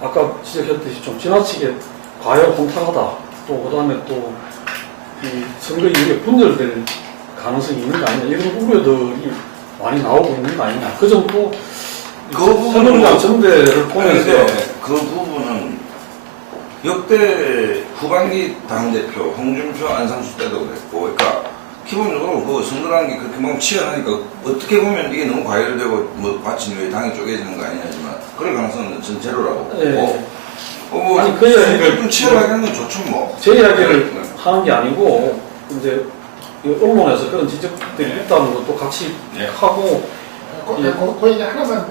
아까 지적했듯이 좀 지나치게 과열 홍탕하다. 또 그다음에 또 이 선거 이후에 분열될 가능성이 있는 거 아니냐 이런 우려들이 많이 나오고 있는 거 아니냐. 그 정도 새누리당 전대를 보면서 그 부분은 역대 후반기 당대표 홍준표 안상수 때도 그랬고, 그러니까 기본적으로 그 선거라는 게 그렇게 막 치열하니까 어떻게 보면 이게 너무 과열되고 뭐 마침 왜 당이 쪼개지는 거 아니냐지만 그럴 가능성은 전 제로라고 보고. 아니 그 이야기를 좀 치열하게 하는 건 좋죠 뭐. 제 이야기를 하는 게 아니고 이제 언론에서 그런 지적들이 있다는 것도 같이 하고 그 얘기 하나만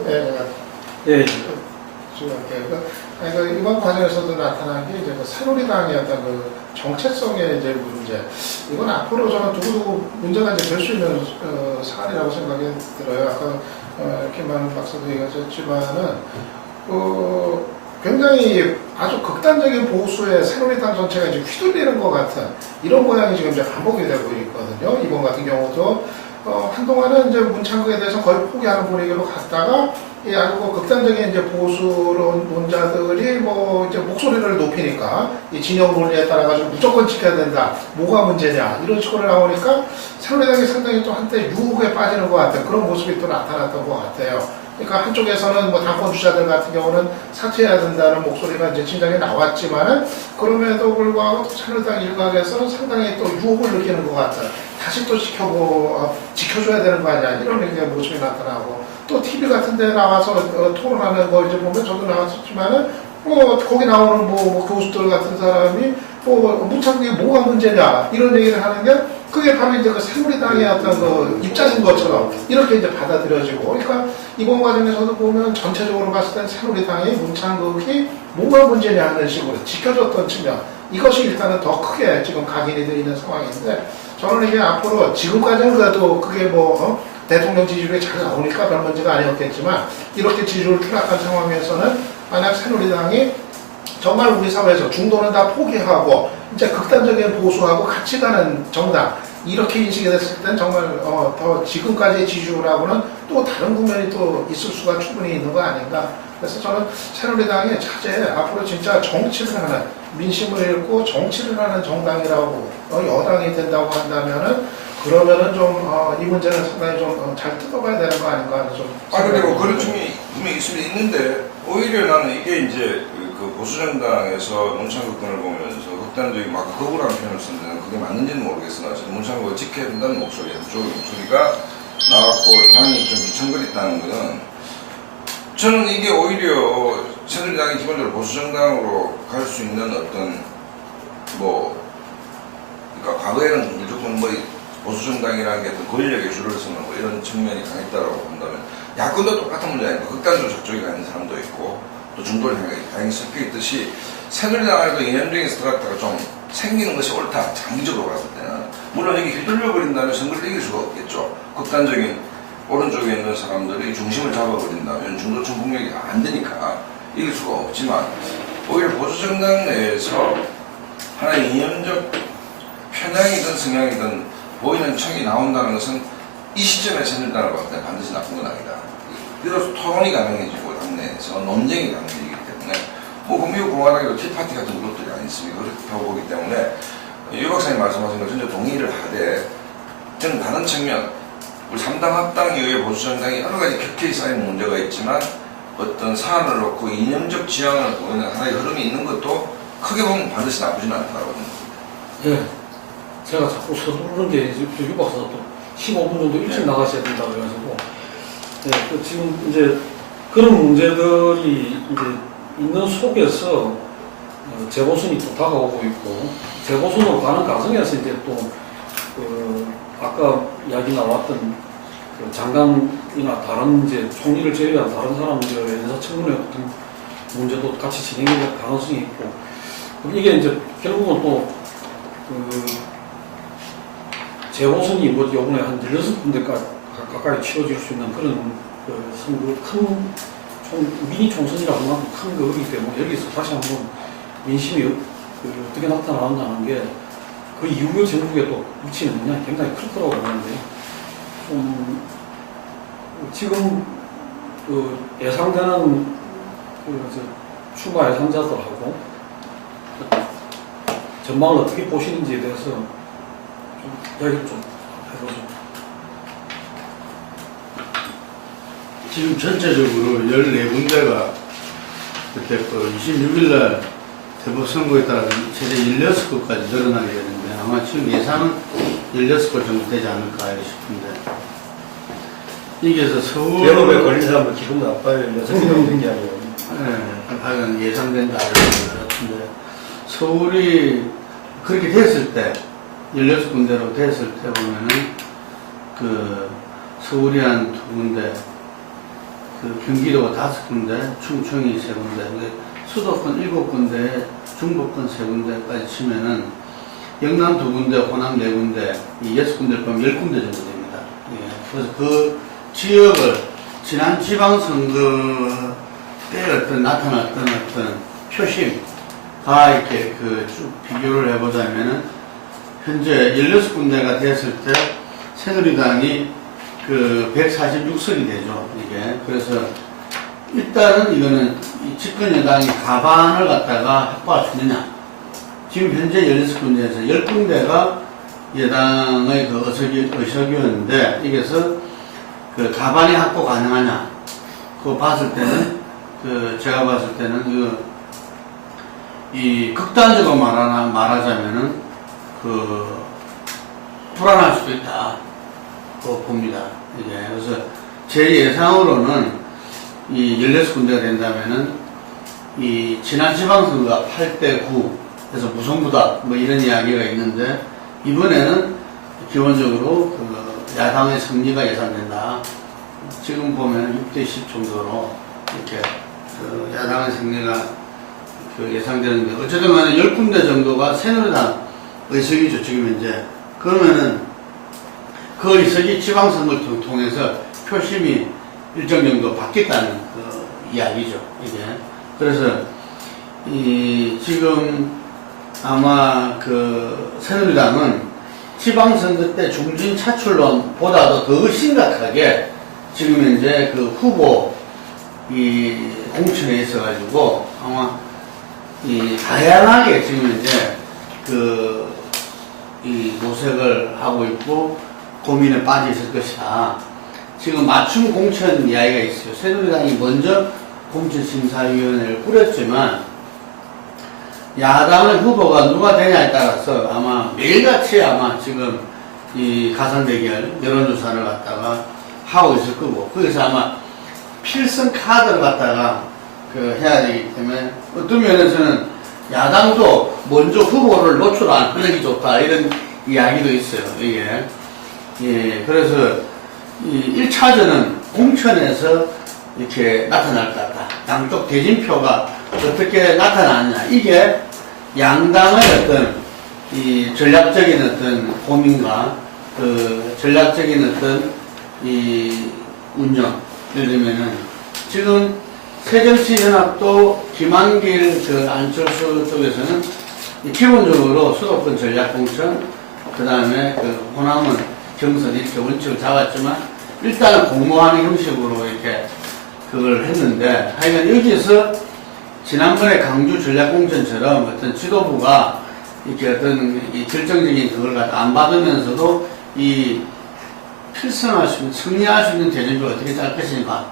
이번 과정에서도 나타난 게 이제 그 새누리당의 어떤 그 정체성의 이제 문제, 이건 앞으로 저는 두고두고 문제가 이제 될 수 있는 사안이라고 생각이 들어요. 아까 김만훈 박사도 얘기하셨지만은 굉장히 아주 극단적인 보수의 새누리당 전체가 이제 휘둘리는 것 같은 이런 모양이 지금 이제 반복이 되고 있거든요. 이번 같은 경우도 한동안은 이제 문창극에 대해서 거의 포기하는 분위기로 갔다가 아주 극단적인 이제 보수론자들이 뭐 이제 목소리를 높이니까 이 진영 논리에 따라 가지고 무조건 지켜야 된다. 뭐가 문제냐 이런 식으로 나오니까 새누리당이 상당히 또 한때 유혹에 빠지는 것 같은 그런 모습이 또 나타났던 것 같아요. 그러니까 한쪽에서는 뭐 당권 주자들 같은 경우는 사퇴해야 된다는 목소리가 이제 진작에 나왔지만은 그럼에도 불구하고 새누리당 일각에서는 상당히 또 유혹을 느끼는 것 같아요. 다시 또 지켜줘야 되는 거 아니야 이런 이제 모습이 나타나고 또 TV 같은 데 나와서 토론하는 거 이제 보면 저도 나왔었지만은 거기 나오는 뭐 교수들 같은 사람이 문창극이 뭐가 문제냐 이런 얘기를 하는 게 그게 바로 이제 그 새누리당의 어떤 그 입장인 것처럼 이렇게 이제 받아들여지고, 그러니까 이번 과정에서도 보면 전체적으로 봤을 땐 새누리당이 문창극이 뭐가 문제냐 하는 식으로 지켜줬던 측면, 이것이 일단은 더 크게 지금 각인이 되어 있는 상황인데, 저는 이게 앞으로 지금까지는 그래도 그게 뭐 대통령 지지율이 잘 나오니까 별 문제가 아니었겠지만 이렇게 지지율 추락한 상황에서는 만약 새누리당이 정말 우리 사회에서 중도는 다 포기하고 이제 극단적인 보수하고 같이 가는 정당 이렇게 인식이 됐을 땐 정말 더 지금까지의 지지율하고는 또 다른 국면이 또 있을 수가 충분히 있는 거 아닌가. 그래서 저는 새누리당이 차제 앞으로 진짜 정치를 하는, 민심을 읽고 정치를 하는 정당이라고 여당이 된다고 한다면은 그러면은 좀 이 문제는 상당히 좀 잘 뜯어봐야 되는 거 아닌가 하는 좀. 근데 뭐 그런 측면이 분명히 있는데 오히려 나는 이게 이제 그 보수정당에서 문창극권을 보면서 극단적인 막 거부라는 표현을 썼는데 그게 맞는지는 모르겠으나 문창극을 지켜야 된다는 목소리, 한쪽의 목소리가 나왔고 당이 좀 비천거렸다는 것은 저는 이게 오히려 새누리당이 기본적으로 보수정당으로 갈 수 있는 어떤 그러니까 과거에는 무조건 보수정당이라는 게 어떤 권력의 줄을 서는 이런 측면이 강했다라고 본다면 야권도 똑같은 문제 아닙니까? 극단적으로 저쪽에 가는 사람도 있고 또 중도를 생각이 다행히 섞여 있듯이 새누리당에도 이념적인 스트라타가 좀 생기는 것이 옳다. 장기적으로 봤을 때는. 물론 이게 휘둘려 버린다면 선거를 이길 수가 없겠죠. 극단적인 오른쪽에 있는 사람들이 중심을 잡아버린다면 중도층 공격이 안 되니까 이길 수가 없지만 오히려 보수정당 내에서 하나의 이념적 편향이든 성향이든 보이는 척이 나온다는 것은 이 시점에 새누리당을 봤을 때 반드시 나쁜 건 아니다. 비로소 토론이 가능해지고 당내에서 논쟁이 가능해지기 때문에 미국 공화당에도 티파티 같은 그룹들이 안 있습니까? 그렇다고 보기 때문에 유 박사님 말씀하신 걸 전혀 동의를 하되 저는 다른 측면 우리 3당 합당 이후에 보수정당이 여러 가지 격해에 쌓인 문제가 있지만 어떤 사안을 놓고 이념적 지향을 보이는 하나의 흐름이 있는 것도 크게 보면 반드시 나쁘지는 않다고 봅니다. 네. 제가 자꾸 서두르는 게 유 박사가 또 15분 정도 일찍 나가셔야 된다고 해가지고 지금 이제 그런 문제들이 이제 있는 속에서 재보선이 또 다가오고 있고 재보선으로 가는 과정에서 이제 또 아까 이야기 나왔던 장관이나 다른 이제 총리를 제외한 다른 사람들의 인사 청문회 같은 문제도 같이 진행될 가능성이 있고 이게 이제 결국은 또 재보선이 이번에 한 16군데까지 가까이 치러질 수 있는 그런 큰 미니 총선이라고 하는 큰 거이기 때문에 여기서 다시 한번 민심이 어떻게 나타나느냐는 게 그 이후의 전국에 또 미치는 영향이 굉장히 클 거라고 보는데 지금 예상되는 추가 예상자들하고 전망을 어떻게 보시는지에 대해서 좀 이야기를 좀 해보죠. 지금 전체적으로 14군데가 그때 26일날 대법선거에 따라 최대 16곳까지 늘어나게 되는데 아마 지금 예상은 16곳 정도 되지 않을까 싶은데 이게서 서울 대법에 걸린 사람은 기분 나빠요. 6명이 된 게 아니에요. 하여간 예상된다 이런 것 같은데 서울이 그렇게 됐을 때 16군데로 됐을 때 보면은 그 서울이 한 2군데 그 경기도가 5군데 충청이 3군데 수도권 7군데 중부권 3군데까지 치면은 영남 2군데 호남 4군데 이 6군데를 보면 10군데 정도 됩니다. 예. 그래서 그 지역을 지난 지방선거 때 어떤 나타났던 어떤 표심과 이렇게 그 쭉 비교를 해보자면은 현재 16군데가 됐을 때 새누리당이 그 146석이 되죠, 이게. 그래서 일단은 이거는 이 집권 여당이 가반을 갖다가 확보할 수 있느냐. 지금 현재 16군데에서 10군데가 여당의 그 의석이었는데, 여기서 그 가반이 확보 가능하냐. 그거 봤을 때는, 제가 봤을 때는 이 극단적으로 말하자면은 불안할 수도 있다. 봅니다. 이게. 그래서 제 예상으로는 이 16군데가 된다면은 이 지난 지방선거가 8대9 그래서 무성부답 뭐 이런 이야기가 있는데 이번에는 기본적으로 야당의 승리가 예상된다. 지금 보면 6대10 정도로 이렇게 야당의 승리가 예상되는데 어쨌든 간에 10군데 정도가 새누리당 의석이죠, 지금 현재. 그러면은 그 의석이 지방선거를 통해서 표심이 일정 정도 바뀌었다는 이야기죠, 이게. 그래서 지금 아마 새누리당은 지방선거 때 중진 차출론보다도 더 심각하게 지금 현재 후보 공천에 있어가지고 아마 다양하게 지금 현재 모색을 하고 있고 고민에 빠져 있을 것이다. 지금 맞춤 공천 이야기가 있어요. 새누리당이 먼저 공천심사위원회를 꾸렸지만 야당의 후보가 누가 되냐에 따라서 아마 매일같이 아마 지금 이 가상대결 여론조사를 갖다가 하고 있을 거고 거기서 아마 필승 카드를 갖다가 해야 되기 때문에 어떤 면에서는 야당도 먼저 후보를 노출 안 하는 게 좋다 이런 이야기도 있어요. 이게. 예, 그래서 1차전은 공천에서 이렇게 나타날 것 같다. 양쪽 대진표가 어떻게 나타나느냐. 이게 양당의 어떤 전략적인 어떤 고민과 전략적인 어떤 운영. 예를 들면은 지금 새정치연합도 김한길 안철수 쪽에서는 기본적으로 수도권 전략공천 그 다음에 호남은 경선 이렇게 원칙을 잡았지만 일단은 공모하는 형식으로 이렇게 그걸 했는데 하여간 여기서 지난번에 강주 전략공천처럼 어떤 지도부가 이렇게 어떤 결정적인 그걸 갖다 안 받으면서도 필승할 수 있는, 승리할 수 있는 대전주를 어떻게 짤 것인가.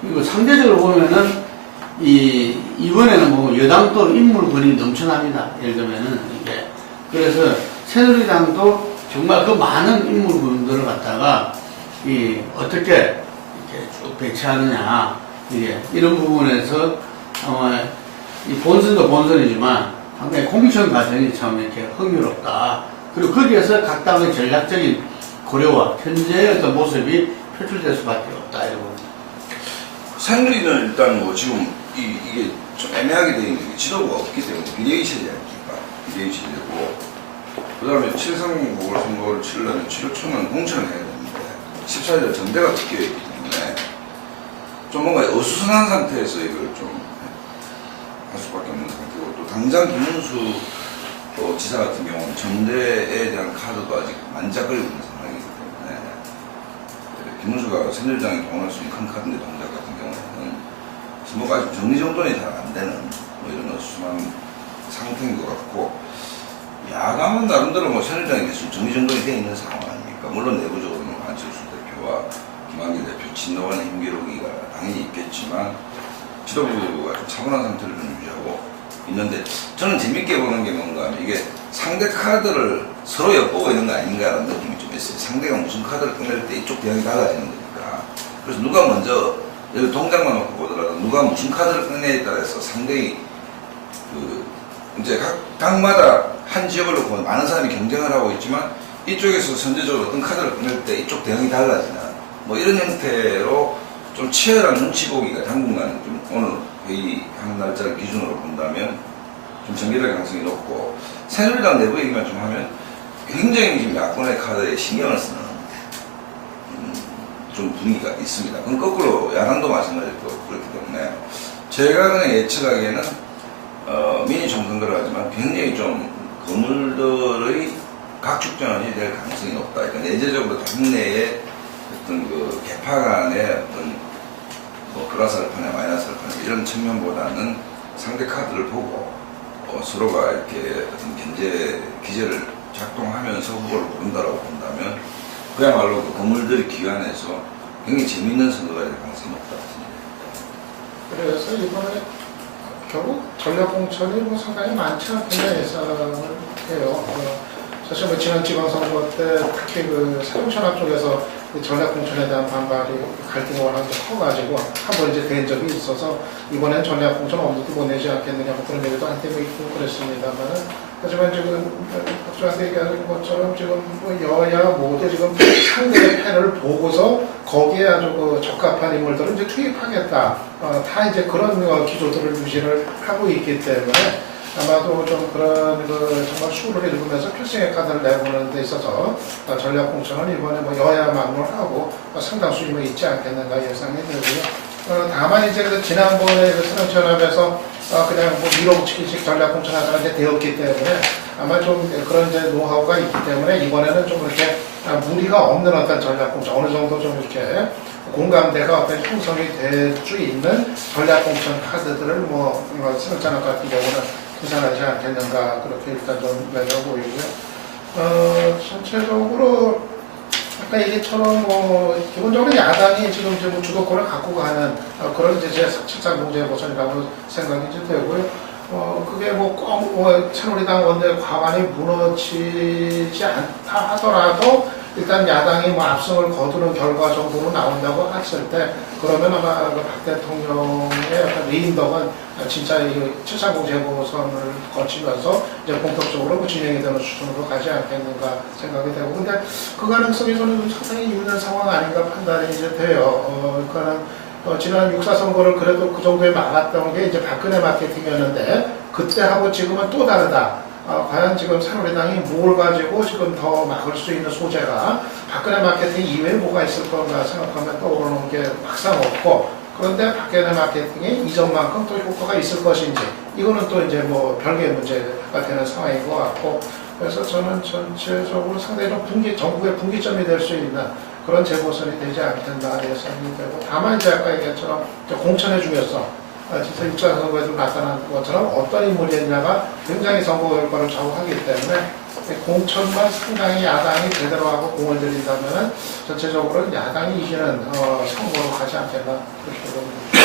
그리고 상대적으로 보면은 이번에는 여당도 인물군이 넘쳐납니다. 예를 들면은 이게. 그래서 새누리당도 정말 많은 인물군들을 갖다가 어떻게 이렇게 쭉 배치하느냐. 이런 부분에서 아마 본선도 본선이지만 상당히 공천 과정이 참 이렇게 흥미롭다. 그리고 거기에서 각 당의 전략적인 고려와 현재의 어떤 모습이 표출될 수밖에 없다. 이러고. 새누리는 일단 지금 이게 좀 애매하게 되어 있는 게 지도부가 없기 때문에 비대위체제 아닙니까? 비대위체제고 그 다음에 730 보궐선거를 치르려면 7호초는 공천을 해야 되는데 14일 전대가 바뀌어있기 때문에 좀 뭔가 어수선한 상태에서 이걸 좀 할 수밖에 없는 상태고 또 당장 김문수 지사 같은 경우는 전대에 대한 카드도 아직 만작거리고 있는 상황이기 때문에 김문수가 새누리당이 동원할 수 있는 큰 카드인데 동작 같은 경우에는 선거가 아직 정리정돈이 잘 안 되는 뭐 이런 어수선한 상태인 것 같고, 야당은 나름대로 뭐 새누리당에 대해서 정리정돈이 되어 있는 상황 아닙니까? 물론 내부적으로는 안철수 대표와 김한길 대표, 진노관의 힘겨루기가 당연히 있겠지만 지도부가 좀 차분한 상태를 좀 유지하고 있는데, 저는 재밌게 보는 게 뭔가 하면 이게 상대 카드를 서로 엿보고 있는 거 아닌가라는 느낌이 좀 있어요. 상대가 무슨 카드를 꺼낼 때 이쪽 대응이 달라지는 거니까. 그래서 누가 먼저, 여기 동작만 놓고 보더라도 누가 무슨 카드를 꺼내에 따라서 상대의 이제 각마다 한 지역을 놓고 많은 사람이 경쟁을 하고 있지만 이쪽에서 선제적으로 어떤 카드를 꺼낼 때 이쪽 대응이 달라지는 뭐 이런 형태로 좀 치열한 눈치 보기가 당분간 좀 오늘 회의 한 날짜를 기준으로 본다면 좀 전개될 가능성이 높고, 새누리당 내부 얘기만 좀 하면 굉장히 지금 야권의 카드에 신경을 쓰는 좀 분위기가 있습니다. 그럼 거꾸로 야당도 마찬가지로 그렇기 때문에 제가 그냥 예측하기에는 미니 총선거를 하지만 굉장히 좀 거물들의 각축전이 될 가능성이 높다. 그러니까 내재적으로 당내의 어떤 그 개파 간의 어떤 뭐 플러스를 파냐 마이너스를 파냐 이런 측면보다는 상대 카드를 보고 서로가 이렇게 어떤 견제 기제를 작동하면서 후보를 고른다라고 본다면 그야말로 그 건물들이 기관해서 굉장히 재미있는 선거가 될 가능성이 높다. 그래서 이번에 결국 전략공천이 뭐 상당히 많지 않겠냐 예상을 해요. 사실 뭐 지난 지방선거 때 특히 그 사동천합 쪽에서 전략공천에 대한 반발이 갈등이 워낙 커가지고 한번 이제 된 적이 있어서 이번엔 전략공천 엄격히 보내지 않겠느냐 뭐 그런 얘기도 한때 있고 그랬습니다만은, 하지만 지금 박수한테 얘기하는 것처럼 지금 뭐 여야 모두 지금 상대의 패를 보고서 거기에 아주 그 적합한 인물들을 이제 투입하겠다. 다 이제 그런 기조들을 유지를 하고 있기 때문에 아마도 좀 그런 그 정말 수를 읽으면서 필승의 카드를 내보는 데 있어서 전략공천은 이번에 뭐 여야 막론하고 상당수 힘이 있지 않겠는가 예상이 되고요. 다만 이제 그 지난번에 그 새정치연합에서 그냥 뭐 밀어붙이기식 전략공천하다가 이제 되었기 때문에 아마 좀 그런 이제 노하우가 있기 때문에 이번에는 좀 이렇게 무리가 없는 어떤 전략공천, 어느 정도 좀 이렇게 공감대가 어떤 형성이 될 수 있는 전략공천 카드들을 뭐 새정치연합 같은 경우는 구상하지 않겠는가 그렇게 일단 좀 내려 보이고요. 전체적으로 아까 얘기처럼 뭐 기본적으로 야당이 지금 이제 뭐 주도권을 갖고 가는 그런 이제 제 7.3 공제보선이라고 생각이 이제 되고요. 그게 뭐 꼭 새누리당 원내 과반이 무너지지 않다 하더라도 일단 야당이 뭐 압승을 거두는 결과 정도로 나온다고 했을 때 그러면 아마 박 대통령의 어떤 리인덕은 진짜 이 7.3 공제보선을 거치면서 이제 본격적으로 진행이 되는 수준으로 가지 않겠는가 생각이 되고, 근데 그 가능성이 저는 상당히 있는 상황 아닌가 판단이 이제 돼요. 그러니까는 지난 6.4 선거를 그래도 그 정도에 막았던 게 이제 박근혜 마케팅이었는데 그때하고 지금은 또 다르다. 과연 지금 새누리당이 뭘 가지고 지금 더 막을 수 있는 소재가 박근혜 마케팅 이외에 뭐가 있을 건가 생각하면 떠오르는 게 막상 없고, 그런데 박근혜 마케팅이 이전만큼 또 효과가 있을 것인지 이거는 또 이제 뭐 별개의 문제가 되는 상황인 것 같고, 그래서 저는 전체적으로 상당히 좀 전국의 분기점이 될 수 있는 그런 재보선이 되지 않겠나 예상이 되고, 다만 이제 아까 얘기했처럼 공천의 중요성, 진짜 6.4 선거에도 나타난 것처럼 어떤 인물이냐가 굉장히 선거 결과를 좌우하기 때문에 공천만 상당히 야당이 제대로 하고 공을 들인다면 전체적으로 야당이 이기는 선거로 가지 않겠나 그렇게 봅니다.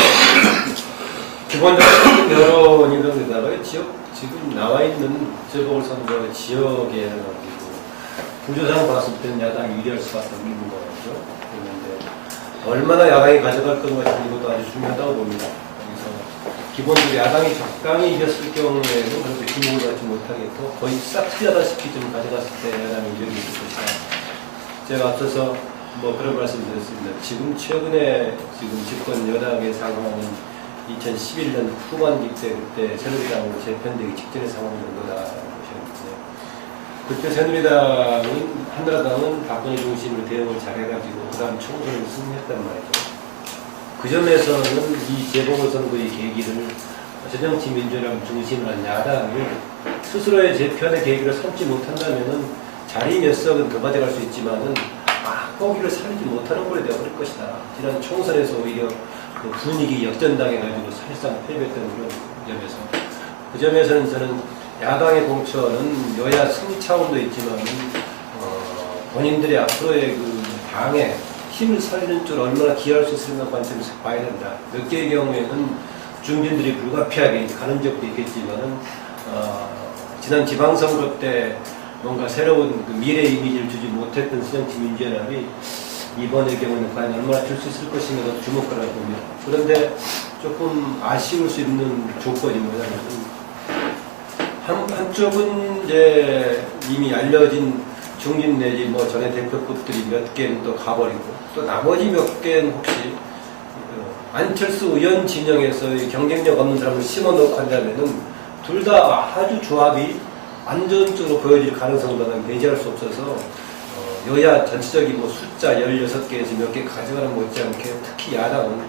기본적으로 여론이든가 지역 지금 나와 있는 재보궐선거 지역에 구조상 봤을 때는 야당이 유리할 수밖에 없는 거죠. 그런데 얼마나 야당이 가져갈 건가 이것도 아주 중요하다고 봅니다. 기본적으로 야당이 적당히 이겼을 경우에는 그래도 기록을 갖지 못하겠고 거의 싹 틀려다시피 좀 가져갔을 때 야당이 이력이 있을 것이다. 제가 앞서서 뭐 그런 말씀 드렸습니다. 지금 최근에 지금 집권 여당의 상황은 2011년 후반기 때 그때 새누리당으로 재편되기 직전의 상황 정도다라는 것이었는데, 그때 새누리당은 한나라당은 박근혜 중심으로 대응을 잘해가지고 그 다음 총선을 승리했단 말이죠. 그 점에서는 이 재보궐선거의 계기를 새정치민주연합 중심으로 한 야당이 스스로의 재편의 계기를 삼지 못한다면은 자리 몇 석은 더 가져갈 수 있지만은 막고기를 살리지 못하는 꼴이 되어버릴 것이다. 지난 총선에서 오히려 그 분위기 역전당해가지고 사실상 패배했던 그런 점에서 그 점에서는 저는 야당의 공천은 여야 승리 차원도 있지만 본인들의 앞으로의 그 당에 힘을 살리는 쪽 얼마나 기여할 수 있을까 관점에서 봐야 된다. 몇 개의 경우에는 중진들이 불가피하게 가는 적도 있겠지만은 지난 지방선거 때 뭔가 새로운 그 미래 이미지를 주지 못했던 새정치민주연합이 이번의 경우는 과연 얼마나 줄 수 있을 것인가도 주목하라고 봅니다. 그런데 조금 아쉬울 수 있는 조건이 뭐냐면 한쪽은 이제 이미 알려진 중진 내지 뭐 전에 대표급들이 몇 개는 또 가버리고 또 나머지 몇 개는 혹시 안철수 의원 진영에서의 경쟁력 없는 사람을 심어놓고 한다면은 둘 다 아주 조합이 안전적으로 보여질 가능성도 난 배제할 수 없어서 여야 전체적인 뭐 숫자 16개에서 몇 개 가져가는 못지않게 특히 야당은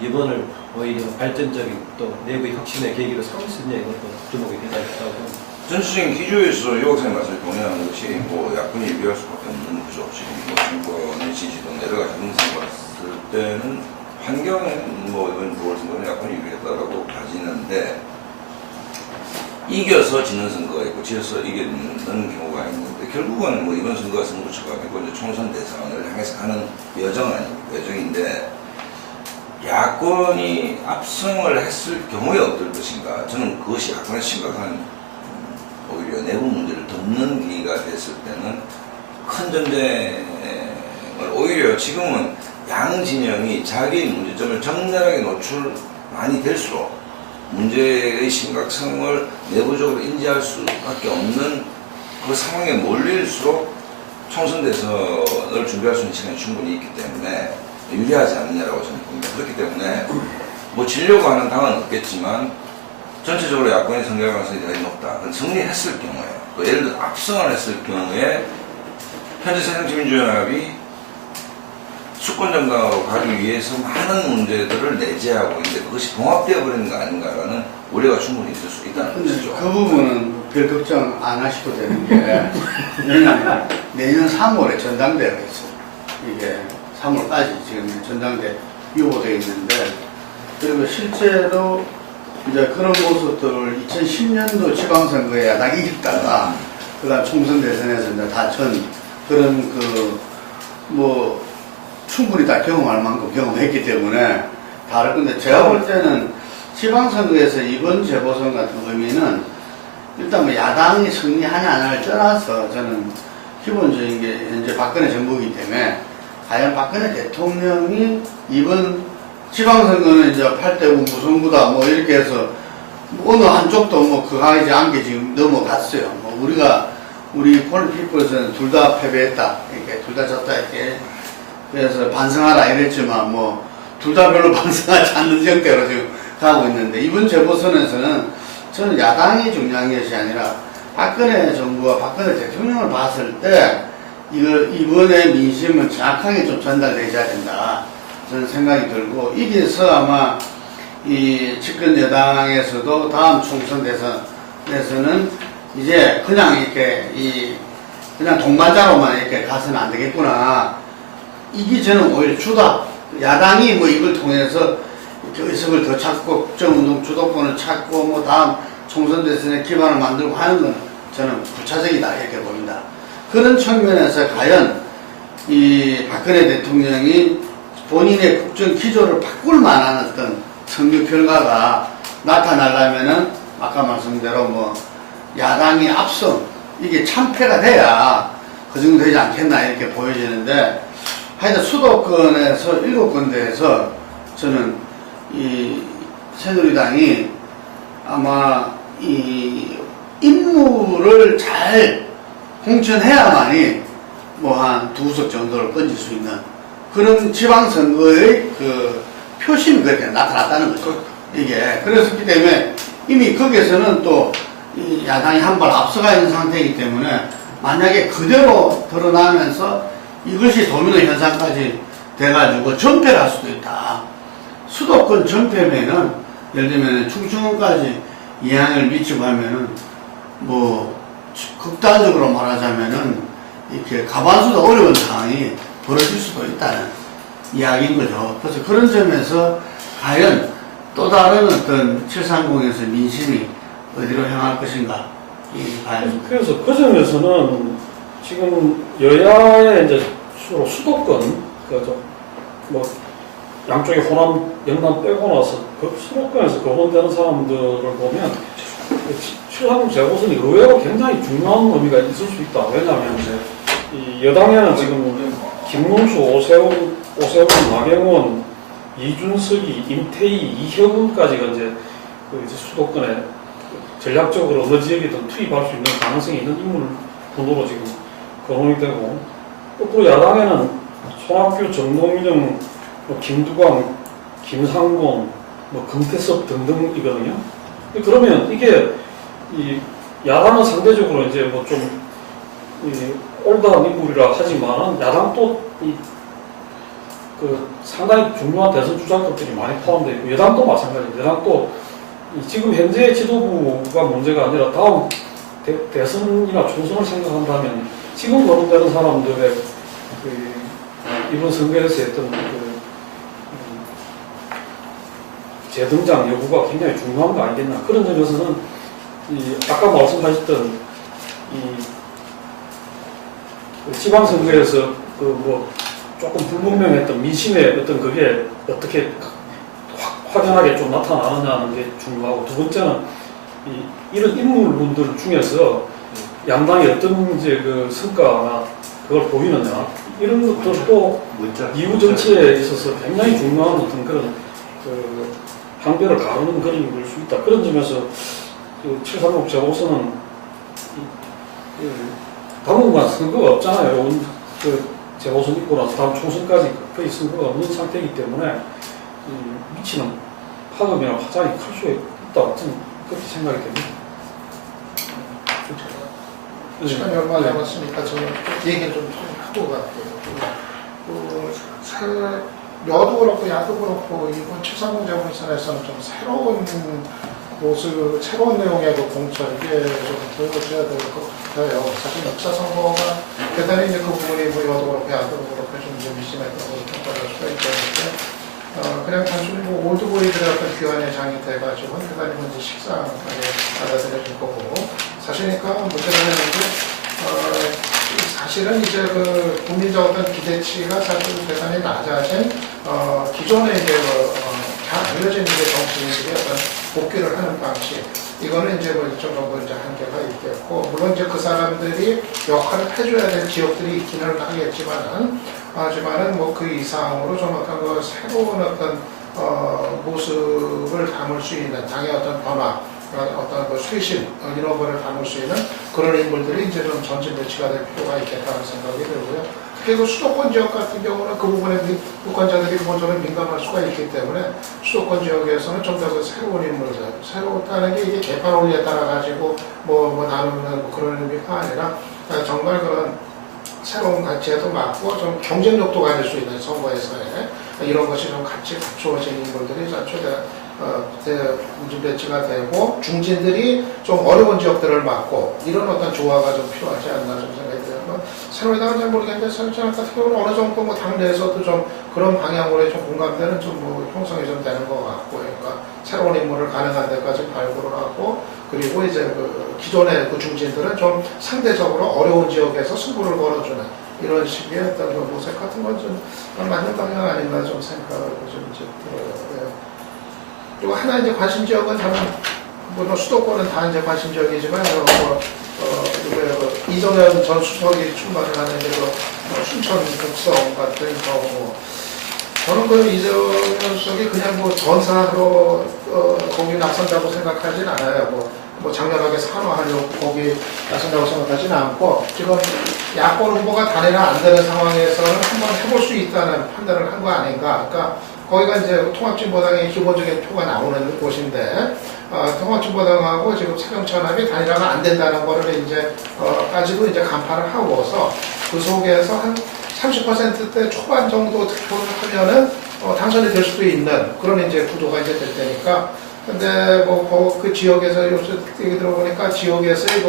이번을 오히려 발전적인 또 내부의 혁신의 계기로 삼을 수 있냐 이것도 주목이 대단하다고 봅니다. 전체적인 기조에서 유 박사님 말씀에 동의하는 것이 뭐 야권이 유리할 수밖에 없는 구조. 지금 뭐 정권의 지지도 여러 가지 분석을 봤을 때는 환경은 뭐 이번 보궐선거는 야권이 유리했다라고 봐지는데 이겨서 지는 선거가 있고 지어서 이기는 경우가 있는데 결국은 뭐 이번 선거가 선거초가 아니고 이제 총선 대선을 향해서 가는 여정인데 야권이 압승을 했을 경우에 어떨 것인가. 저는 그것이 야권의 심각한 오히려 내부 문제를 덮는 기가 됐을 때는 큰 전쟁을 오히려 지금은 양 진영이 자기 문제점을 적나라하게 노출 많이 될수록 문제의 심각성을 내부적으로 인지할 수밖에 없는 그 상황에 몰릴수록 총선 대선을 준비할 수 있는 시간이 충분히 있기 때문에 유리하지 않느냐라고 저는 봅니다. 그렇기 때문에 뭐 지려고 하는 당은 없겠지만 전체적으로 야권의 성공 가능성이 대단히 높다. 그건 승리했을 경우에 또 예를 들어 압승을 했을 경우에 현재 새정치민주연합이 수권 정당으로 가기 위해서 많은 문제들을 내재하고 있는데 그것이 봉합되어 버리는 거 아닌가라는 우려가 충분히 있을 수 있다는 것이죠. 그 부분은 별 걱정 안 하셔도 되는 게 왜냐하면 내년 3월에 전당대회가 있어요. 이게 3월까지 지금 전당대 유보되어 있는데 그리고 실제로 이제 그런 모습들을 2010년도 지방선거에 야당이 이겼다가 그다음 총선 대선에서 이제 다천 그런 뭐 충분히 다 경험할 만큼 경험했기 때문에 다를 건데 제가 볼 때는 지방선거에서 이번 재보선 같은 의미는 일단 뭐 야당이 승리하냐 안 하냐를 떠나서 저는 기본적인 게 현재 박근혜 정부이기 때문에 과연 박근혜 대통령이 이번 지방선거는 이제 8대5 무승부다 뭐 이렇게 해서 뭐 어느 한쪽도 뭐 그하지 않게 지금 넘어갔어요. 뭐 우리 폴리피플에서는 둘 다 패배했다 이렇게 둘 다 졌다 이렇게 그래서 반성하라 이랬지만 뭐 둘 다 별로 반성하지 않는 형태로 지금 가고 있는데 이번 재보선에서는 저는 야당이 중요한 것이 아니라 박근혜 정부와 박근혜 대통령을 봤을 때 이번에 민심은 정확하게 좀 전달되어야 된다 저는 생각이 들고 이게서 아마 이 집권 여당에서도 다음 총선 대선에서는 이제 그냥 이렇게 그냥 동반자로만 이렇게 가서는 안 되겠구나. 이게 저는 오히려 주다. 야당이 뭐 이걸 통해서 이렇게 의석을 더 찾고 국정운동 주도권을 찾고 뭐 다음 총선 대선에 기반을 만들고 하는 건 저는 부차적이다 이렇게 봅니다. 그런 측면에서 과연 이 박근혜 대통령이 본인의 국정 기조를 바꿀 만한 어떤 선거 결과가 나타나려면은 아까 말씀대로 뭐 야당이 앞선 이게 참패가 돼야 그 정도 되지 않겠나 이렇게 보여지는데 하여튼 수도권에서 7군데에서 저는 이 새누리당이 아마 이 임무를 잘 공천해야만이 뭐 한 2석 정도를 건질 수 있는 그런 지방선거의 그 표심이 그렇게 나타났다는 거죠. 이게 그랬기 때문에 이미 거기에서는 또 이 야당이 한 발 앞서가 있는 상태이기 때문에 만약에 그대로 드러나면서 이것이 도미노 현상까지 돼가지고 전패를 할 수도 있다. 수도권 전패면은 예를 들면 충청권까지 영향을 미치고 하면은 뭐 극단적으로 말하자면은 이렇게 가반수도 어려운 상황이 벌어질 수도 있다는 이야기인 거죠. 그래서 그런 점에서 과연 또 다른 어떤 730에서 민심이 어디로 향할 것인가 이 봐야 됩니다. 그래서 그 점에서는 지금 여야의 이제 주로 수도권 뭐 양쪽에 호남, 영남 빼고 나서 그 수도권에서 거론되는 사람들을 보면 730 재보선이 의외로 굉장히 중요한 의미가 있을 수 있다. 왜냐하면 이제 이 여당에는 지금 김문수, 오세훈, 나경원, 이준석이, 임태희, 이혁훈까지가 이제 그 이제 수도권에 전략적으로 어느 지역이든 투입할 수 있는 가능성이 있는 인물 분으로 지금 거론이 되고, 거꾸로 야당에는 손학규, 정동영, 김두관, 김상곤, 금태섭 등등이거든요. 그러면 이게 이 야당은 상대적으로 이제 뭐 좀 올드한 인물이라 하지만은 야당도 그 상당히 중요한 대선 주자급들이 많이 포함되어 있고, 여당도 마찬가지예요. 여당도 지금 현재 지도부가 문제가 아니라 다음 대선이나 총선을 생각한다면 지금 거론되는 사람들의 이번 선거에서 했던 재등장 여부가 굉장히 중요한 거 아니겠나. 그런 점에서는 아까 말씀하셨던 지방선거에서 조금 불분명했던 민심의 어떤 그게 어떻게 확연하게 좀 나타나느냐는 게 중요하고, 두 번째는 이런 인물분들 중에서 양당이 어떤 이제 그 성과나 그걸 보이느냐, 이런 것들도 이후 정치에 있어서 굉장히 중요한 어떤 그런 방배를 가르는 그림이 될 수 있다. 그런 점에서 736 재보선은 당분간 선거가 없잖아요. 재보선 있고 나서 다음 총선까지 거의 선거가 없는 상태이기 때문에 미치는 파급이나 파장이 클 수 있다. 그렇게 생각이 됩니다. 시간이 얼마 남았으니까 저는 얘기를 좀 하고 갈게요. 여도 그렇고 야도 그렇고 이번 730 재보선에서는 좀 새로운 모습, 새로운 내용의 공천, 이게 좀 보여줘야 될 것 같아요. 사실 역사 선거가 대단히 이제 그 부분이 뭐 여도 그렇고 야도 그렇고 좀 이제 미심했다고 평가할 수가 있겠는데, 그냥 단순히 뭐 올드보이들의 어떤 귀환의 장이 돼가지고 대단히 먼저 식상하게 받아들여질 거고, 사실니까 문제가 있는데, 사실은 이제 그 국민적 어떤 기대치가 사실 대단히 낮아진, 기존에 이제 잘 알려진 이제 정치인들이 어떤 복귀를 하는 방식, 이거는 이제 뭐 일정 정도 이제 한계가 있겠고, 물론 이제 그 사람들이 역할을 해줘야 될 지역들이 있기는 하지만은 뭐 그 이상으로 좀 어떤 그 새로운 어떤 모습을 담을 수 있는 당의 어떤 변화, 어떤 그 쇄신 이런 거를 담을 수 있는 그런 인물들이 이제 좀 전진 배치가 될 필요가 있겠다는 생각이 들고요. 특히 그 수도권 지역 같은 경우는 그 부분에 유권자들이 기본적으로 민감할 수가 있기 때문에 수도권 지역에서는 좀 더 그 새로운 인물들, 새롭다는 게 이게 개판 논리에 따라 가지고 뭐 나누는 뭐 그런 의미가 아니라 정말 그런 새로운 가치에도 맞고 좀 경쟁력도 가질 수 있는 선거에서의 이런 것이 좀 같이 갖추어진 인물들이 문진 배치가 되고, 중진들이 좀 어려운 지역들을 맡고, 이런 어떤 조화가 좀 필요하지 않나 좀 생각이 들어요. 새누리당은 잘 모르겠는데, 새누리당 같은 경우는 어느 정도 뭐 당내에서도 좀 그런 방향으로 좀 공감되는 좀 뭐 형성이 좀 되는 것 같고, 그러니까 새로운 인물을 가능한 데까지 발굴을 하고, 그리고 이제 그 기존의 그 중진들은 좀 상대적으로 어려운 지역에서 승부를 걸어주는 이런 식의 어떤 그 모색 같은 건 좀 맞는 방향 아닌가 좀 생각을 좀 들어요. 그리고 하나 이제 관심 지역은 저는 물론 수도권은 다 이제 관심 지역이지만 이정현 전 수석이 출마를 하는 이제 순천 곡성 같은 경우, 저는 그 이정현 수석이 그냥 뭐 전사로 거기 나선다고 생각하진 않아요. 뭐 장렬하게 산화하려고 거기 나선다고 생각하지는 않고, 지금 야권 후보가 단일화 안 되는 상황에서는 한번 해볼 수 있다는 판단을 한 거 아닌가. 그러니까 거기가 이제 통합진보당의 기본적인 표가 나오는 곳인데, 통합진보당하고 지금 새정치연합이 단일화가 안 된다는 거를 이제 까지도 이제 간파를 하고서 그 속에서 한 30%대 초반 정도 득표를 하면은 당선이 될 수도 있는 그런 이제 구도가 이제 될 테니까. 근데 그 지역에서 요새 얘기 들어보니까 지역에서의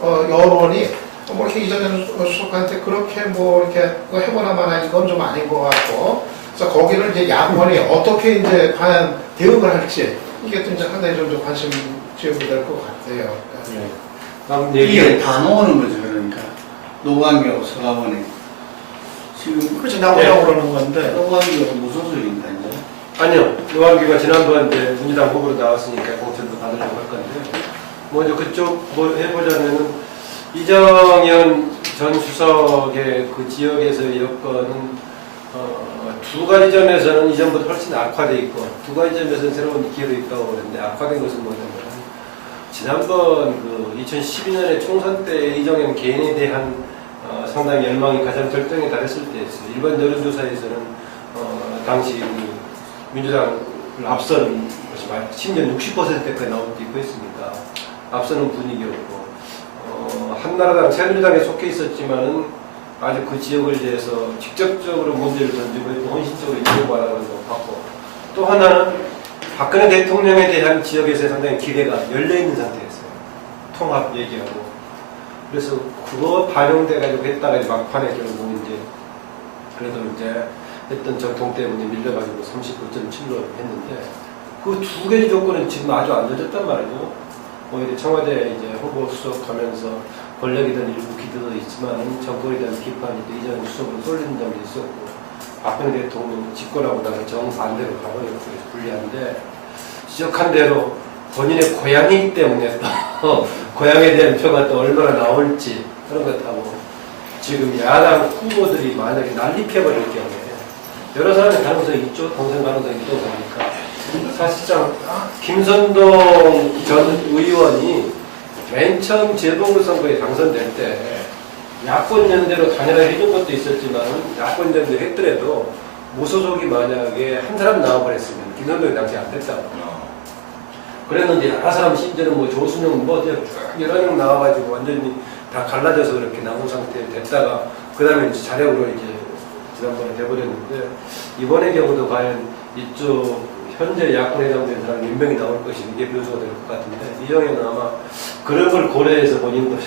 여론이 이렇게 이정현 수석한테 그렇게 이렇게 해보나 마나 이건 좀 아닌 것 같고, 그래서 거기를 이제 야권이 어떻게 이제 과연 대응을 할지 이게 또 이제 상당히 좀 관심 지역이 될 것 같아요. 네. 다음 이게 얘기. 다 나오는 거죠. 그러니까 노광교 서가모니 지금 그렇지 나오자고 그러는 건데 노광교가 무소속인가 이제. 아니요. 노광규가 지난번 이제 민주당 후보로 나왔으니까 공천도 받으려고 할 건데, 먼저 그쪽 뭐 해보자면은, 이정현 전 수석의 그 지역에서의 여건은, 두 가지 점에서는 이전보다 훨씬 악화돼 있고, 두 가지 점에서는 새로운 기회도 있다고 그랬는데, 악화된 것은 뭐냐면, 지난번 그 2012년에 총선 때 이정현 개인에 대한 상당히 열망이 가장 절정에 달했을 때였어요. 일반 여론조사에서는, 당시 민주당을 앞서는 것이 심지어 60%까지 나올 때 있고 했으니까 앞서는 분위기였고 한나라당, 새누리당에 속해 있었지만은 아주 그 지역을 위해서 직접적으로 문제를 던지고 있고 헌신적으로 인정받아가는 걸 봤고 또 하나는 박근혜 대통령에 대한 지역에서 상당히 기대가 열려있는 상태였어요. 통합 얘기하고 그래서 그거 반영돼가지고 했다가 이제 막판에 결국 이제 그래도 이제 했던 전통 때문에 밀려가지고 39.7로 했는데 그 두 개의 조건은 지금 아주 안 늦었단 말이죠. 오히려 청와대 이제 후보 수석 하면서 권력에 대한 일부 기대도 있지만 정권에 대한 비판이 또 이전 수석으로 쏠리는 점도 있었고 박근혜 대통령 집권하고 나서 정반대로 가버렸고 불리한데 지적한 대로 본인의 고향이기 때문에 또 고향에 대한 표가 또 얼마나 나올지 그런 것하고 지금 야당 후보들이 만약에 난립해버릴 경우에 여러 사람의 가능성이 있죠. 당선 가능성이 있다고 보니까. 사실상 김선동 전 의원이 맨 처음 재보궐선거에 당선될 때 야권 연대로 단일화를 해준 것도 있었지만 야권 연대 했더라도 무소속이 만약에 한 사람 나와버렸으면 김선동이 당시 안 됐다고. 그랬는데 여러 사람 심지어는 뭐 조순영 뭐 여러 명 나와가지고 완전히 다 갈라져서 그렇게 남은 상태에 됐다가 그 다음에 이제 자력으로 이제 지난번에 돼버렸는데 이번의 경우도 과연 이쪽 현재 야권에 해당된 사람 몇 명이 나올 것이 이게 변수가 될 것 같은데 이정현은 아마 그런 걸 고려해서 본인도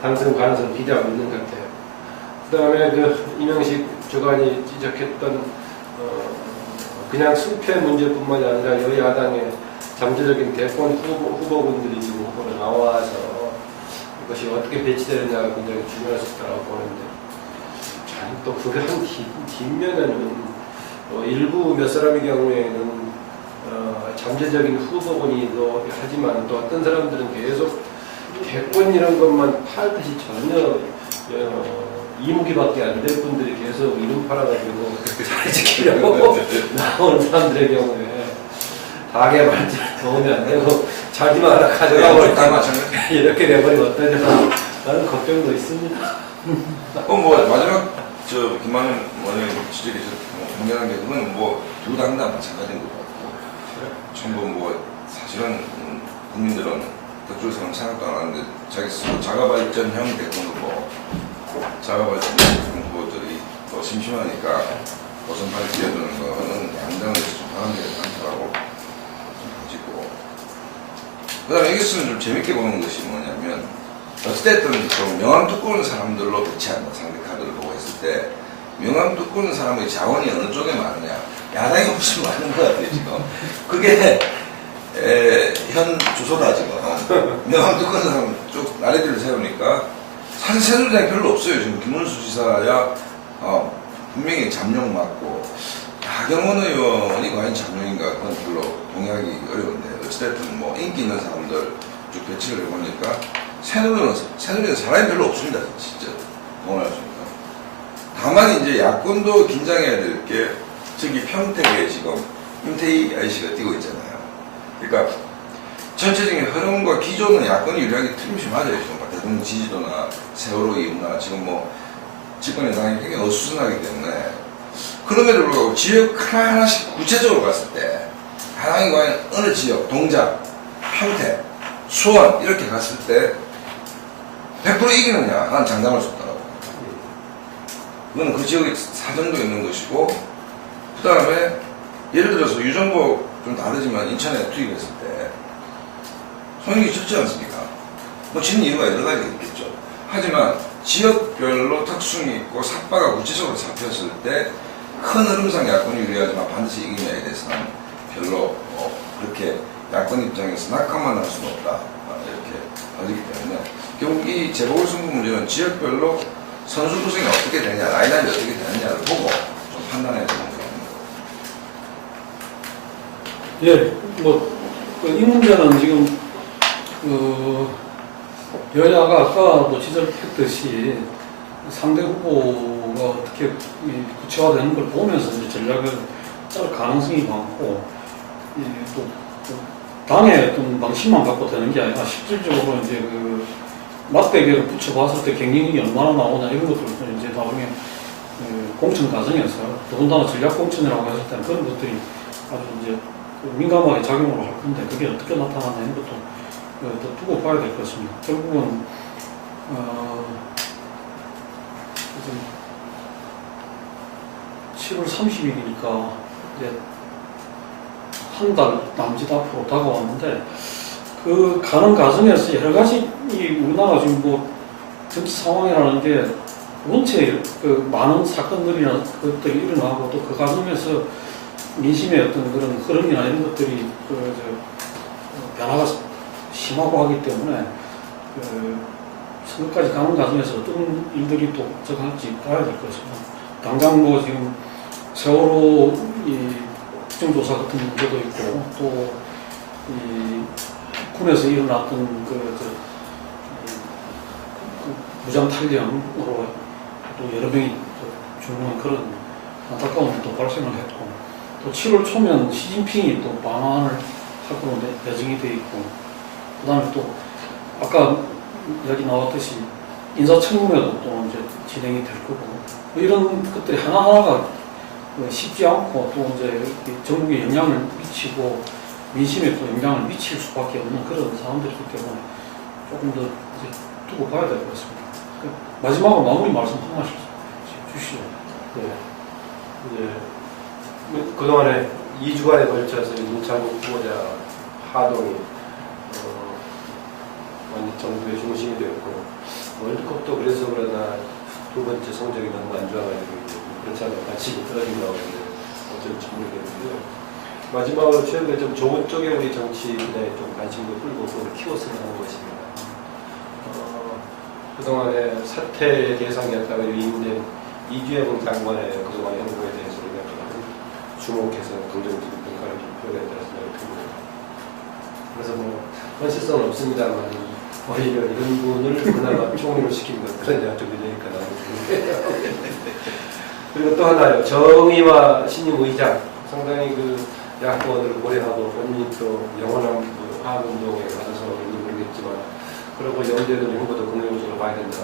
당선 가능성을 기대하고 있는 것 같아요. 그 다음에 그 이명식 주관이 지적했던 그냥 승패 문제뿐만이 아니라 여야당의 잠재적인 대권 후보군들이 지금 후보로 나와서 이것이 어떻게 배치되느냐가 굉장히 중요할 수 있다고 보는데 또 그게 한 뒷면에는 일부 몇 사람의 경우에는 잠재적인 후보군이도 하지만 또 어떤 사람들은 계속 대권 이런 것만 팔듯이 전혀 이무기밖에 안 될 분들이 계속 이름 팔아가지고 잘 지키려고 나온 사람들의 경우에 당의 발전에 도움이 안 되고 자기만 하나 가져가고 이렇게 돼버리면 어떠냐 라는 걱정도 있습니다. 뭐 마지막 김만현 원장님 지적에서 공개한 게 그건 뭐 두 당 다 마찬가지인 것 같고 전부 뭐 사실은 국민들은 그쪽 사람 생각도 안 하는데 자기 스스로 자가발전형 대통령 자가발전 후보들이 또 심심하니까 오선판에 뛰어드는 거는 양당에서 좀 하는 게 많더라고 가지고 그 다음에 여기서는 좀 재밌게 보는 것이 뭐냐면 어쨌든 좀 명함 두꺼운 사람들로 배치한다. 상대 카드를 보고 했을 때 명함 두꺼운 사람의 자원이 어느 쪽에 많으냐 야당이 훨씬 많은 것 같아요 지금 그게 현 주소다 지금 명함 두꺼운 사람 쭉 나래들을 세우니까 사실 새누리당이 별로 없어요. 지금 김문수 지사야 분명히 잠룡 맞고 하경원 의원이 과연 잠룡인가 그건 별로 동의하기 어려운데 어쨌든 뭐 인기 있는 사람들 쭉 배치를 해보니까 새누리는 사람이 별로 없습니다. 진짜 동원하십니다. 다만 이제 야권도 긴장해야 될 게 저기 평택에 지금 임태희 아저씨가 뛰고 있잖아요. 그러니까 전체적인 흐름과 기조는 야권이 유리하게 틀림없이 맞아요. 지금 대통령 지지도나 세월호 이후나 지금 뭐 집권의 당이 굉장히 어수선하기 때문에 그럼에도 불구하고 지역 하나하나씩 구체적으로 봤을 때 하나이 과연 어느 지역, 동작, 평택, 수원 이렇게 갔을 때 100% 이기느냐? 난 장담할 수 없다고. 그건 그 지역에 사정도 있는 것이고, 그 다음에 예를 들어서 유정복 좀 다르지만 인천에 투입했을 때 손익이 적지 않습니까? 뭐 지는 이유가 여러 가지가 있겠죠. 하지만 지역별로 특성이 있고 삭바가 구체적으로 잡혔을 때 큰 흐름상 야권이 유리하지만 반드시 이기냐에 대해서는 별로 그렇게 야권 입장에서 낙관만 할 수는 없다 이렇게 봐지기 때문에 결국 이 재보궐선거 문제는 지역별로 선수 구성이 어떻게 되냐, 라인업이 어떻게 되느냐를 보고 좀 판단해야 되는 거입니다. 예, 이 문제는 지금 여야가 아까도 지적했듯이 상대 후보가 어떻게 구체화되는 걸 보면서 이제 전략을 짤 가능성이 많고 또 당의 어떤 방식만 갖고 되는 게 아니라 실질적으로 이제 그 맞대결을 붙여봤을 때 경쟁력이 얼마나 나오냐 이런 것들도 이제 나중에 공천 과정에서 더군다나 전략 공천이라고 했을 때는 그런 것들이 아주 이제 민감하게 작용을 할 건데 그게 어떻게 나타나냐 이런 것도 더 두고 봐야 될 것 같습니다. 결국은 7월 30일이니까 이제 한 달 남짓 앞으로 다가왔는데 그 가는 과정에서 여러 가지 우리나라 지금 정치 상황이라는 게 원체 그 많은 사건들이나 그것들이 일어나고 또 그 과정에서 민심의 어떤 그런 흐름이나 이런 것들이 변화가 심하고 하기 때문에 선거까지 가는 과정에서 어떤 일들이 또 적할지 봐야 될 것입니다. 당장 지금 세월호 국정조사 같은 문제도 있고 또 군에서 일어났던 무장 탈영으로 또 여러 명이 죽는 그런 안타까운 일도 발생을 했고 또 7월 초면 시진핑이 또 방한을 할 걸로 예정이 되어 있고 그 다음에 또 아까 이야기 나왔듯이 인사청문회도 또 이제 진행이 될 거고 이런 것들이 하나하나가 쉽지 않고 또 이제 전국에 영향을 미치고 민심에 또 영향을 미칠 수밖에 없는 그런 상황들이기 때문에 조금 더 이제 두고 봐야 될 것 같습니다. 마지막으로 마무리 말씀 하나씩 주시죠. 네. 이제 그동안에 2주간에 걸쳐서 문창국 후보자 하동이 완전 정부의 중심이 되었고 월드컵도 그래서 그러나 두 번째 성적이 너무 안 좋아가지고 그렇지 않아요. 같이 떨어진다고 하는데 어쩔지 모르겠는데요. 마지막으로 최근에 좀 좋은 쪽에 우리 정치 분야에 좀 관심도 끌고 그걸 키웠으면 하는 것입니다. 그동안에 사퇴 대상이었다가 위임된 이주영 장관의 그동안의 행보에 대해서 우리가 주목해서 긍정적인 평가를 좀 표현해야 된다고 생각이 듭니다. 그래서 헌실성은 없습니다만 오히려 이런 분을 그나마 총리로 시킨 것들은 좀 되니까 나오는데 그리고 또 하나요. 정의와 신임 의장 상당히 야권을 고려하고 본인이 또 영원한 화합운동에 가서 있는지 모르겠지만 그리고 연대들 행보도 긍정적으로 봐야 된다.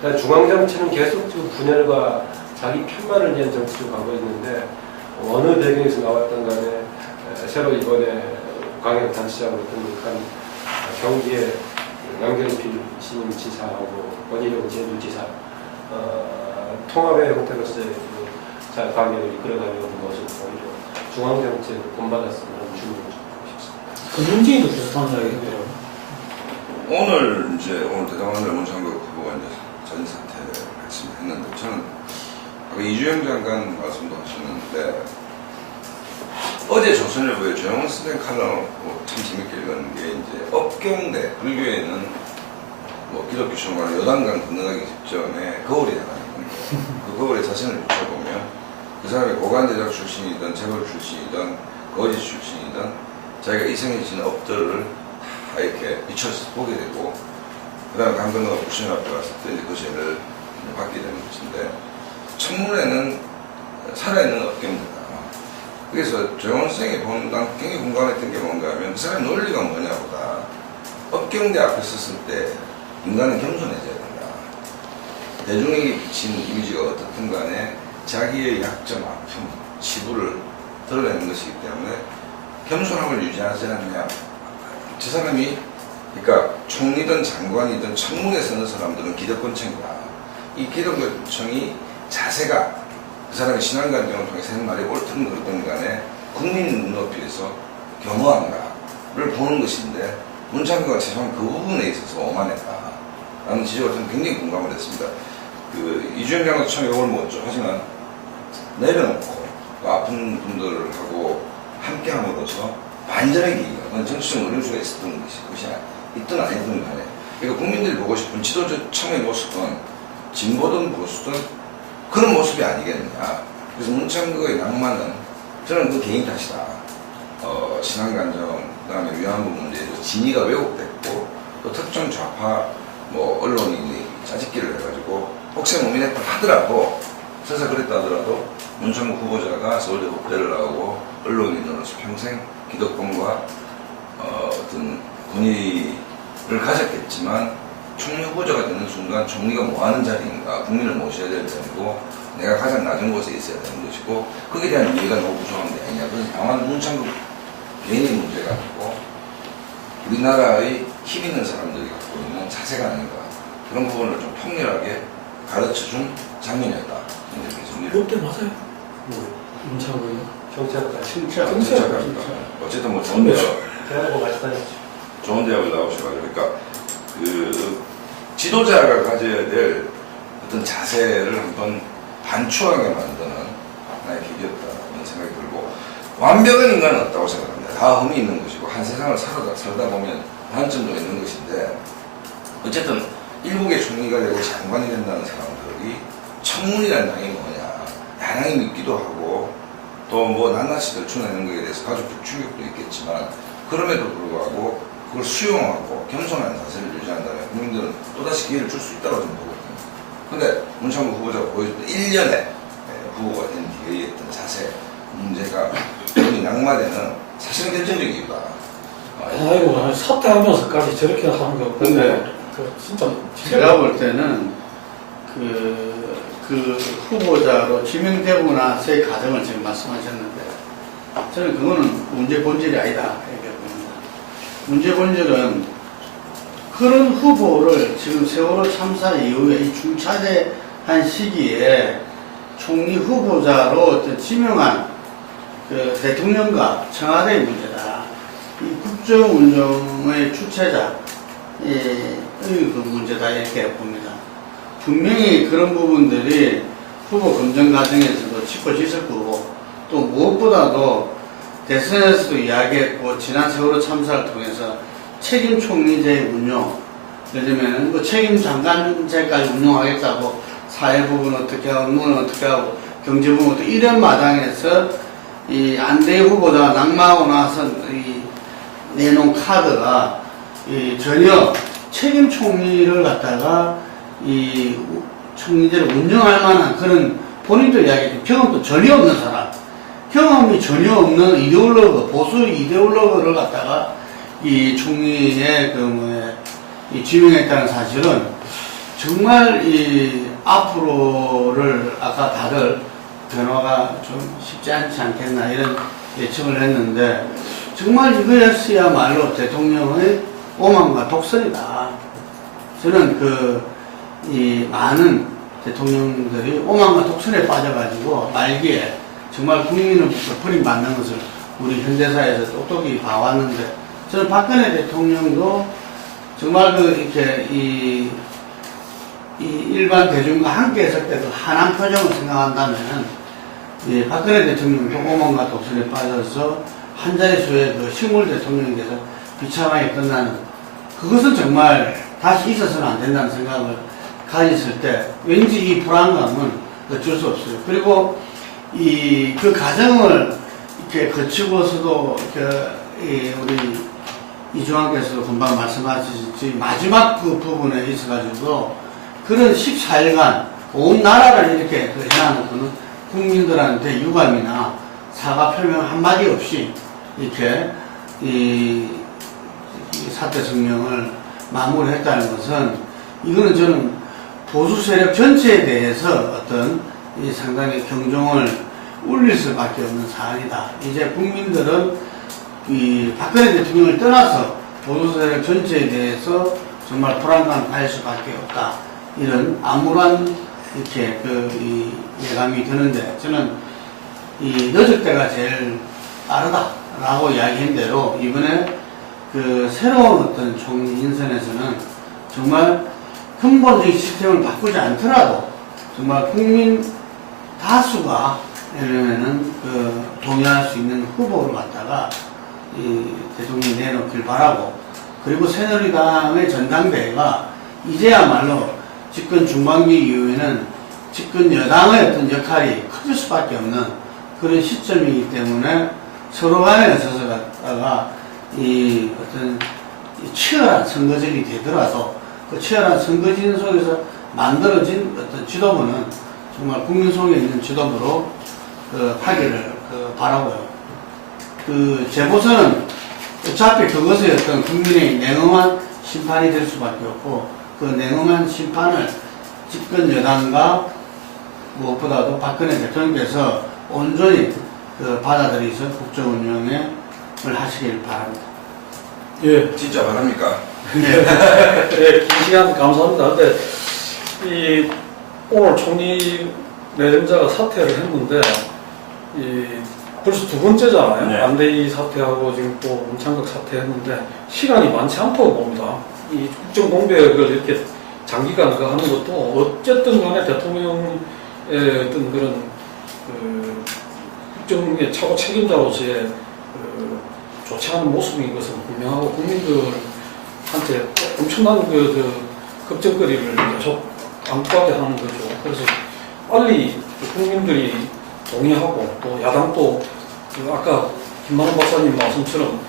그러니까 중앙정치는 계속 지금 분열과 자기 편만을 위한 정치로 가고 있는데 어느 배경에서 나왔던 간에 새로 이번에 광역단체장으로 등극한 경기의 양경필 신임지사하고 원희룡 제주지사 통합의 형태로서의 잘 방향을 이끌어가려는 모습 오히려 중앙정치를 본받았으면 하는 주문을 주고 싶습니다. 그 문제도 비슷한 이야기 했더라고요. 오늘 대통령 문창국 후보가 이제 전 사퇴를 말씀했는데 저는 아까 이주영 장관 말씀도 하셨는데 어제 조선일보에 조영원 선생 칼럼 참 재밌게 읽었는 게 이제 업경대 불교에는 기독교 총괄 여당간 건너가기 직전에 거울이 하나 있는데 그 거울에 자신을 비춰보면 그 사람이 고관대장 출신이든 재벌 출신이든 거지 출신이든 자기가 이생해진 업들을 다 이렇게 비춰서 보게 되고 그 다음에 강건너가 부신 앞에 왔을 때 이제 그 죄를 받게 되는 것인데 청문회는 살아있는 업경대다. 그래서 조영원 선생이 보는 난 굉장히 공감했던 게 뭔가 하면 그 사람의 논리가 뭐냐보다 업경대 앞에 섰을 때 인간은 겸손해져야 된다. 대중에게 비친 이미지가 어떻든 간에 자기의 약점, 아픔, 치부를 드러내는 것이기 때문에 겸손함을 유지하지 않느냐. 저 사람이 그러니까 총리든 장관이든 청문회 서는 사람들은 기득권층이다. 이 기득권층이 자세가 그 사람의 신앙관념을 통해서 하는 말이 옳든 그렇든 간에 국민 눈높이에서 겸허한가를 보는 것인데 문창규가 최소한 그 부분에 있어서 오만했다. 라는 지적을 저는 굉장히 공감을 했습니다. 이주영 장관도 참 욕을 먹었죠. 하지만 내려놓고 그 아픈 분들하고 함께 함으로써 반전의 기회가, 그건 정치적 어림수가 있었던 것이 있든 아니든 간에, 그러니까 국민들이 보고 싶은 지도층의 모습은 진보든 보수든 그런 모습이 아니겠느냐. 그래서 문창극의 낭만은 저는 그 개인 탓이다. 신앙감정, 그 다음에 위안부 문제에 대해서 진위가 왜곡됐고, 또 특정 좌파 언론인이 짜집기를 해가지고 혹세무민했다 하더라도, 설사 그랬다 하더라도 문창국 후보자가 서울대 법대를 나오고 언론인으로서 평생 기득권과 어떤 권위를 가졌겠지만, 총리 후보자가 되는 순간 총리가 뭐 하는 자리인가, 국민을 모셔야 될 자리고 내가 가장 낮은 곳에 있어야 되는 것이고, 거기에 대한 이해가 너무 부족한 게 아니냐. 그래서 다만 문창국 개인의 문제가 아니고 우리나라의 힘 있는 사람들이 갖고 있는 자세가 아닌가, 그런 부분을 좀 통렬하게 가르쳐준 장면이었다. 이렇게 정리를. 롯데 맞아요. 문창국이요. 경찰까지. 진짜. 진짜 어쨌든 뭐 좋은 대학, 대학하고 같이 다녔죠. 좋은 대학을 나오셔가지고, 그러니까 그 지도자가 가져야 될 어떤 자세를 한번 반추하게 만드는 하나의 계기였다는 생각이 들고, 완벽한 인간은 없다고 생각합니다. 다 흠이 있는 것이고 한 세상을 살다 보면 단점도 있는 것인데, 어쨌든 일국의 총리가 되고 장관이 된다는 사람들이 청문이라는 당이 뭐냐, 야당이 믿기도 하고 또 뭐 낱낱이 들춰내는 것에 대해서 가족적 충격도 있겠지만, 그럼에도 불구하고 그걸 수용하고 겸손한 자세를 유지한다면 국민들은 또다시 기회를 줄 수 있다고 저는 보거든요. 근데 문창국 후보자가 보여줬던 1년의 후보가 된 뒤에 어떤 자세 문제가 본인 낙마되는 사실은 결정적 이유다. 아이고, 사퇴하면서까지 저렇게 하는 거. 근데 진짜. 제가 볼 때는 그 후보자로 지명되고 나서의 과정을 지금 말씀하셨는데, 저는 그거는 문제 본질이 아니다 이렇게 봅니다. 문제 본질은 그런 후보를 지금 세월호 참사 이후에 이 중차대한 시기에 총리 후보자로 어떤 지명한 그 대통령과 청와대의 문제다. 이 국정 운영의 주체자의 그 문제다 이렇게 봅니다. 분명히 그런 부분들이 후보 검증 과정에서도 짚어졌을 거고, 또 무엇보다도 대선에서도 이야기했고, 지난 세월호 참사를 통해서 책임 총리제의 운용, 예를 들면 뭐 책임 장관제까지 운용하겠다고, 사회 부분 어떻게 하고, 업무는 어떻게 하고, 경제 부분 어떻게, 이런 마당에서 이 안대희 후보자가 낙마하고 나서 이 내놓은 카드가 전혀 책임 총리를 갖다가 이 총리제를 운영할 만한 그런, 본인도 이야기했죠. 경험도 전혀 없는 사람, 경험이 전혀 없는 이데올로그, 보수 이데올로그를 갖다가 이 총리의 이 지명했다는 사실은 정말 이 앞으로를 아까 다들 변화가 좀 쉽지 않지 않겠나 이런 예측을 했는데, 정말 이거였어야말로 대통령의 오만과 독선이다. 저는 이 많은 대통령들이 오만과 독선에 빠져가지고 말기에 정말 국민으로부터 버림받는 것을 우리 현대사에서 똑똑히 봐왔는데, 저는 박근혜 대통령도 정말 이렇게 이 일반 대중과 함께 했을 때도 한한 표정을 생각한다면, 박근혜 대통령도 오만과 독선에 빠져서 한 자릿수의 식물 대통령이 돼서 비참하게 끝나는, 그것은 정말 다시 있어서는 안 된다는 생각을 가졌을 때 왠지 이 불안감은 어쩔 수 없어요. 그리고 그 과정을 이렇게 거치고서도 우리 이중환께서도 금방 말씀하셨지, 마지막 그 부분에 있어가지고 그런 14일간 온 나라를 이렇게 해놔놓고는 국민들한테 유감이나 사과 표명 한마디 없이 이렇게 이 사퇴 성명을 마무리했다는 것은, 이거는 저는 보수 세력 전체에 대해서 어떤 상당히 경종을 울릴 수밖에 없는 사안이다. 이제 국민들은 이 박근혜 대통령을 떠나서 보수 세력 전체에 대해서 정말 불안감을 가질 수밖에 없다. 이런 암울한 이렇게 이 예감이 드는데, 저는 이 늦을 때가 제일 빠르다라고 이야기한 대로 이번에 새로운 어떤 총리 인선에서는 정말 근본적인 시스템을 바꾸지 않더라도 정말 국민 다수가 이러면은 그 동의할 수 있는 후보를 갖다가 이 대통령이 내놓길 바라고, 그리고 새누리당의 전당대회가 이제야말로 집권 중반기 이후에는 집권 여당의 어떤 역할이 커질 수밖에 없는 그런 시점이기 때문에 서로 간에 있어서 갖다가 이 어떤 치열한 선거전이 되더라도 그 치열한 선거전 속에서 만들어진 어떤 지도부는 정말 국민 속에 있는 지도부로 하기를 바라고요. 재보선은 어차피 그것의 어떤 국민의 냉엄한 심판이 될 수밖에 없고, 그 냉엄한 심판을 집권 여당과 무엇보다도 박근혜 대통령께서 온전히 받아들이서 국정 운영을 하시길 바랍니다. 예, 진짜 바랍니까? 예, 긴 시간 감사합니다. 근데 오늘 총리 내림자가 사퇴를 했는데 벌써 두 번째잖아요. 네. 안대희 사퇴하고 지금 또 문창극 사퇴했는데 시간이 많지 않다고 봅니다. 이 국정 공백을 이렇게 장기간 하는 것도 어쨌든 간에 대통령의 어떤 그런 국정의 차고 책임자로서의 좋지 않은 모습인 것은 분명하고 국민들한테 엄청난 걱정거리를 계속 안고하게 하는 거죠. 그래서 빨리 국민들이 동의하고 또 야당도 아까 김만원 박사님 말씀처럼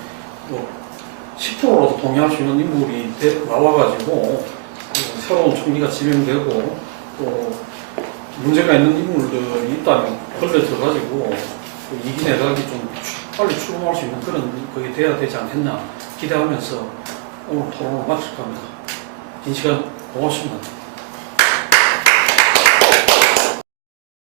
10%라도 동의할 수 있는 인물이 나와가지고 새로운 총리가 지명되고 또 문제가 있는 인물들이 있다면 걸려들어가지고 이기 내각이 좀 빨리 출범할 수 있는 그런 그게 돼야 되지 않겠나 기대하면서 오늘 토론을 마칠 겁니다. 긴 시간 고맙습니다.